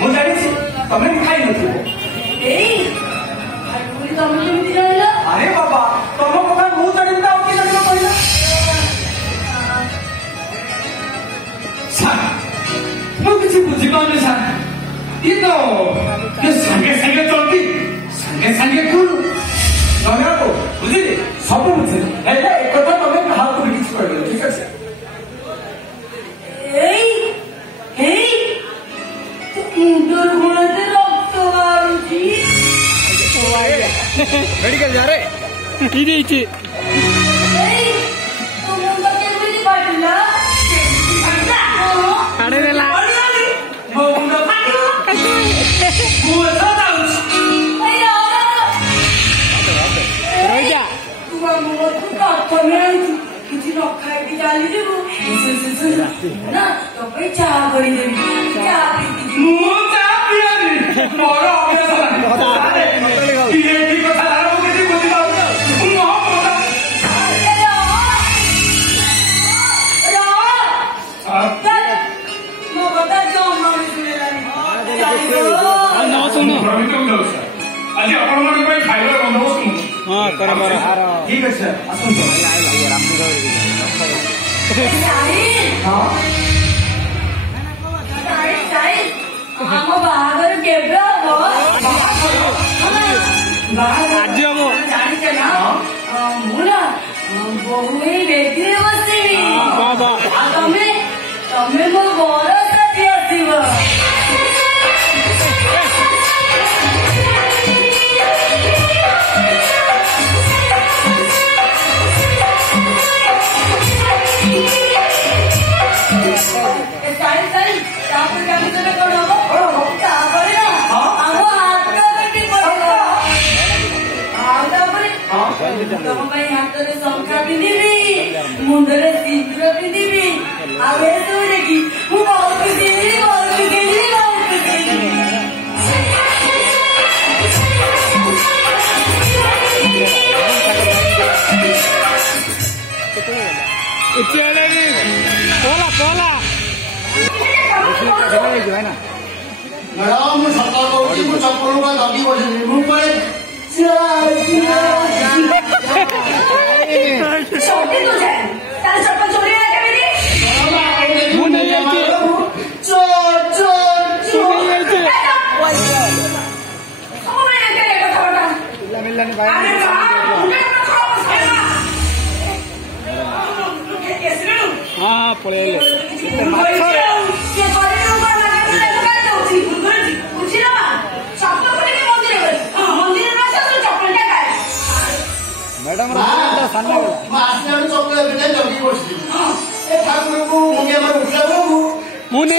ମୁଁ ଜାଣିଛି ତମେ ବି ଖାଇ ନଥିବ। ଆରେ ବାବା ତମ କଥା ମୁଁ ଜାଣିବି ଆଉ କିଏ ଜାଣିବ କହିଲା? ସାର୍ ମୁଁ କିଛି ବୁଝିପାରୁନି ସାର୍। ଇଏ ତ ସାଙ୍ଗେ ସାଙ୍ଗେ ଚଳନ୍ତି ସାଙ୍ଗେ ସାଙ୍ଗେ କୁରୁ ନଗରାକୁ ବୁଝିଲି ସବୁ ବୁଝିଲି ହେଲେ ଏକଥା ତମେ କାହାକୁ ବି କିଛି କହିବ ଠିକ ଅଛି? मेडिकल जा रहे आज आपण खाइबार बंदोबस्त ठीक है सर बाहागर केब्रे बहु बेटी बसनी तमें मो बर साथी आसब हाथ शंखा पिंधि मुंडे सिंदूर पिंधि आगे बहुत खुशी मैडम सत्ता चप्पल का दबी हाँ पड़े मैडम ठाकुर को मुझे मुने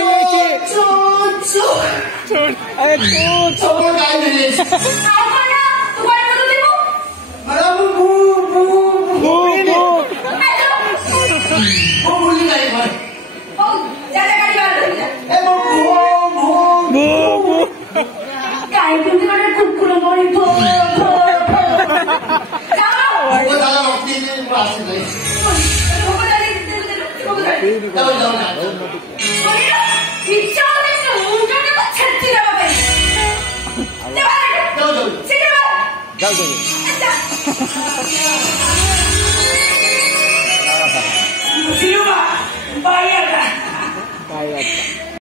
जाओ